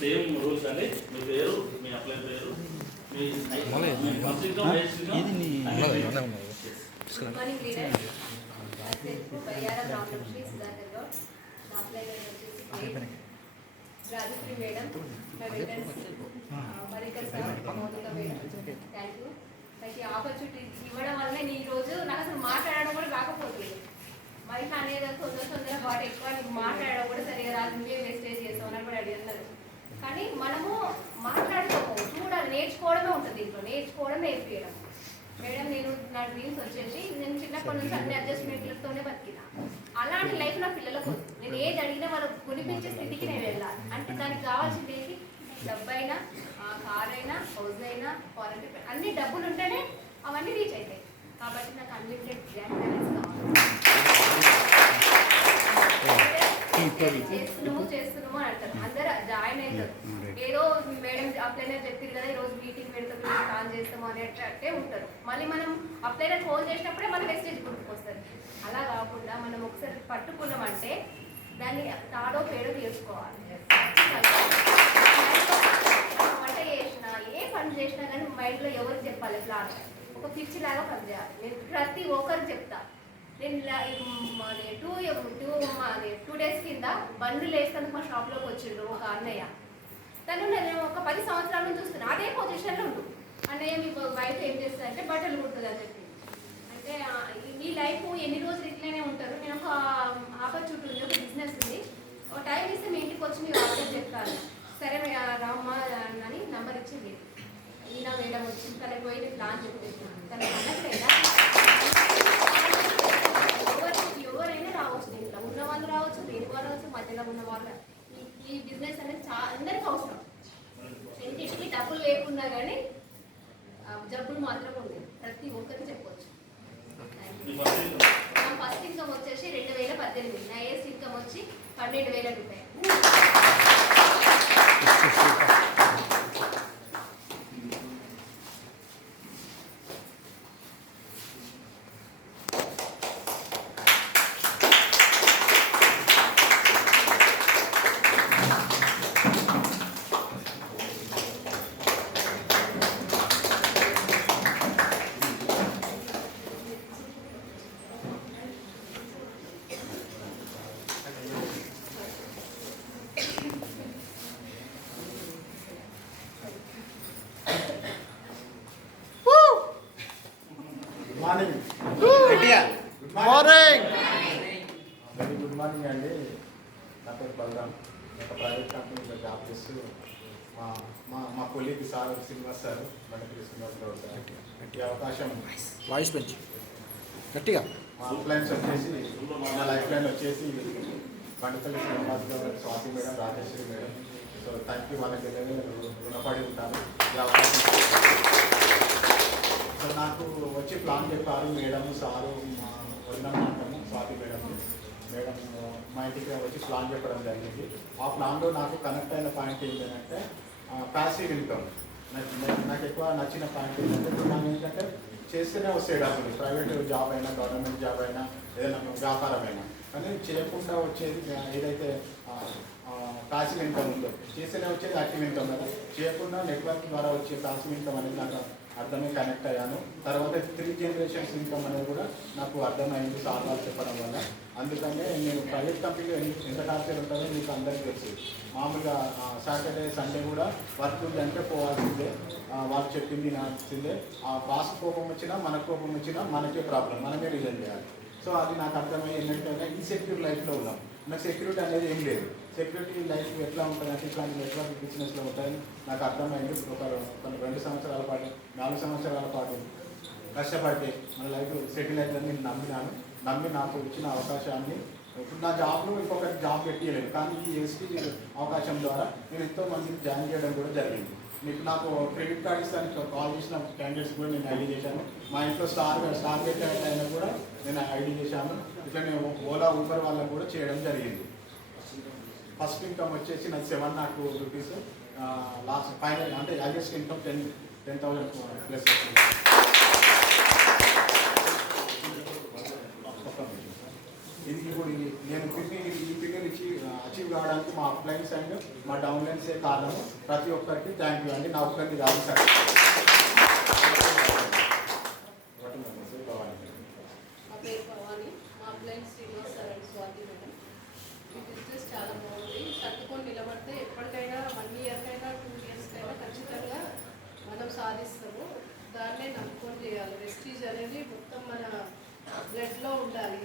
Same rules అండి. మీ పేరు, మీ అప్లై పేరు, మీ Rajashree madam, Marikal sir, Mounika madam, thank you. నాకు ఈ ఆపర్చునిటీ ఇవ్వడం వల్లనే ఈ రోజు నాకు అసలు మాట్లాడడం కూడా రాకపోతుంది. మరి అనేది తొందర బాగా ఎక్కువ నీకు మాట్లాడడం కూడా సరిగా రాదు, నువ్వే వేస్టేజ్ చేస్తావు అని కూడా అడిగినారు. కానీ మనము మాట్లాడుకోము, చూడాలి, నేర్చుకోవడమే ఉంటుంది దీంట్లో, నేర్చుకోవడం నేర్పించడం. మేడం నా డ్రీమ్స్ వచ్చేసి నేను చిన్నప్పటి నుంచి అన్ని అడ్జస్ట్మెంట్లతోనే బతికినా. అలాంటి లైఫ్ నా పిల్లలకు నేను ఏది అడిగినా వాళ్ళకు కొనిపించే స్థితికి నేను వెళ్ళాలి. అంటే దానికి కావాల్సింది ఏంటి? డబ్బు అయినా, కార్ అయినా, హౌస్ అయినా, క్వాలిటీ అన్ని డబ్బులు ఉంటేనే అవన్నీ రీచ్ అవుతాయి. కాబట్టి నాకు అన్లిమిటెడ్ గ్రాండ్ పేరెంట్స్ కావాలి. చేస్తున్నాము అని అంటారు, అందరూ జాయిన్ అవుతారు. ఏదో మేడం అప్లైనర్ చెప్పారు కదా ఈరోజు మీటింగ్ పెడతాం, ప్లాన్ చేస్తాము అనేటట్టే ఉంటారు. మళ్ళీ మనం అప్లైనర్ ఫోన్ చేసినప్పుడే మన మెసేజ్ గుర్తుకొస్తుంది. అలా కాకుండా మనం ఒకసారి పట్టుకున్నామంటే దాన్ని తాడో పేడో తీర్చుకోవాలి. వంట చేసినా ఏ పని చేసినా కానీ మైండ్లో ఎవరికి చెప్పాలి ప్లాన్, ఒక పిచ్చి లాగా పనిచేయాలి. నేను ప్రతి ఒక్కరికి చెప్తా. నేను 2 days కింద బండ్లు వేస్తానికి మా షాప్లోకి వచ్చిండు ఒక అన్నయ్య. తను నేను ఒక 10 సంవత్సరాల నుంచి చూస్తున్నా, అదే పొజిషన్లో ఉండు. అన్నయ్య మీ వైఫ్ ఏం చేస్తుందంటే బట్టలు కుడుతుంది అని చెప్పి. అంటే మీ లైఫ్ ఎన్ని రోజులు ఇట్లనే ఉంటారు. నేను ఒక ఆపర్చునిటీ ఉంది, ఒక బిజినెస్ ఉంది, ఒక టైం ఇస్తే మీ ఇంటికి వచ్చి మీరు ఆర్డర్ చెప్తాను. సరే రామ్మా అని నంబర్ ఇచ్చింది. ఈయన మేడం వచ్చింది, తనకి పోయి ప్లాన్ చెప్పేస్తున్నాను. తన అన్నట్లేదా ఎవరైనా రావచ్చు, దీంట్లో ఉన్న వాళ్ళు రావచ్చు, దేని వాళ్ళు రావచ్చు, మధ్యలో ఉన్న వాళ్ళు. ఈ బిజినెస్ అనేది అందరికీ అవసరం. ఇంటికి డబ్బులు లేకున్నా కానీ జబ్బులు మాత్రం ఉంది, ప్రతి ఒక్కరికి చెప్పవచ్చు. నా ఫస్ట్ ఇన్కమ్ వచ్చేసి 2018, నా ఏస్ ఇన్కమ్ వచ్చి 12,000 రూపాయలు. వెరీ గుడ్ మార్నింగ్ అండి. నా పేరు బలరామ్. ఒక ప్రైవేట్ కంపెనీలో జాబ్ చేస్తూ మా colleague sir Srinivas sir, Bandapalli Srinivasarao sir ఈ అవకాశం వాయిస్ పెంచి గట్టిగా మా అప్లైన్స్ వచ్చేసి నా లైఫ్ లైన్ వచ్చేసి బండపల్లి శ్రీనివాస్ గారు, Swathi madam, Rajeshwari madam. So thank you, వాళ్ళకి రుణపడి ఉంటాను ఈ అవకాశం. సో నాకు వచ్చి ప్లాన్ చెప్పారు మేడం, సారు, మా వదిన మాటము స్వాతి మేడం. మేడం మా ఇంటికి వచ్చి ప్లాన్ చెప్పడం జరిగింది. ఆ ప్లాన్లో నాకు కనెక్ట్ అయిన పాయింట్ ఏంటంటే ప్యాసివ్ ఇన్కమ్. నాకు ఎక్కువ నచ్చిన పాయింట్ ఏంటంటే ఇప్పుడు మనం ఏంటంటే చేస్తూనే వస్తాయి డబ్బులు, ప్రైవేట్ జాబ్ అయినా, గవర్నమెంట్ జాబ్ అయినా, ఏదైనా వ్యాపారం అయినా. కానీ చేయకుండా వచ్చేది ఏదైతే ప్యాసివ్ ఇన్కమ్ ఉందో, చేస్తూనే వచ్చేది యాక్టివ్ ఇన్కమ్ కదా. చేయకుండా నెట్వర్క్ ద్వారా వచ్చే ప్యాసివ్ ఇన్కమ్ అనేది నాకు అర్థమై కనెక్ట్ అయ్యాను. తర్వాత 3 జనరేషన్స్ ఇన్కమ్ అనేది కూడా నాకు అర్థమైంది సార్ వాళ్ళు చెప్పడం వల్ల. అందుకనే నేను ప్రైవేట్ కంపెనీలో ఎంత టార్చర్ ఉంటుందో మీకు అందరికీ తెలుసు. మామూలుగా సాటర్డే సండే కూడా వర్క్ ఉందంటే పోవాల్సిందే, వాళ్ళు చెప్పింది నాల్సిందే. ఆ బాస్ కోపం వచ్చినా మనకు కోపం వచ్చినా మనకే ప్రాబ్లం, మనమే రిజైన్ చేయాలి. సో అది నాకు అర్థమయ్యి ఏంటంటే ఇన్సెక్యూర్ లైఫ్లో ఉన్నాం. నాకు సెక్యూరిటీ అనేది ఏం లేదు. సెక్యూరిటీ లైఫ్ ఎట్లా ఉంటుంది అంటే ఇట్లాంటి నెట్వర్క్ బిజినెస్లో ఉంటాయని నాకు అర్థమైంది. ఒక 2 సంవత్సరాల పాటు 4 సంవత్సరాల పాటు కష్టపడితే మన లైఫ్ సెటిల్ అవుతుందని నేను నమ్మి నాకు ఇచ్చిన అవకాశాన్ని ఇప్పుడు నా జాబ్లో ఇంకొకటి జాబ్ పెట్టలేదు, కానీ ఈ ఎస్టీ అవకాశం ద్వారా నేను ఎంతో మందికి జాయిన్ చేయడం కూడా జరిగింది. మీకు నాకు క్రెడిట్ కార్డ్ ఇస్తాను కాల్ చేసిన క్యాండిడేట్స్ కూడా నేను ఐడి చేశాను. మా ఇంట్లో స్టార్ పెట్టే అయినా కూడా నేను ఐడి చేశాను. ఇట్లా నేను ఓలా ఊబర్ వాళ్ళకు కూడా చేయడం జరిగింది. ఫస్ట్ ఇన్కమ్ వచ్చేసి నాకు 7 రూపీస్, లాస్ట్ ఫైనల్ అంటే హైయెస్ట్ ఇన్కమ్ 10,000 ప్లస్. ఇది ఇప్పుడు నేను ఈ ఫిగర్ ఇచ్చి అచీవ్ కావడానికి మా అప్లైన్స్ అండ్ మా డౌన్లైన్సే కారణం. ప్రతి ఒక్కరికి థ్యాంక్ యూ అండి. నా ఒక్కరికి రాదు సార్. నా పేరు భవాని, మా appliances Srinivas sir and Swathi madam. ఈ బిజినెస్ చాలా బాగుంది. తట్టుకొని నిలబడితే ఎప్పటికైనా 1 ఇయర్కైనా 2 ఇయర్స్కైనా ఖచ్చితంగా మనం సాధిస్తాము. దాన్నే నమ్ముకొని చేయాలి. వెస్టీజ్ అనేది మొత్తం మన బ్లడ్లో ఉండాలి.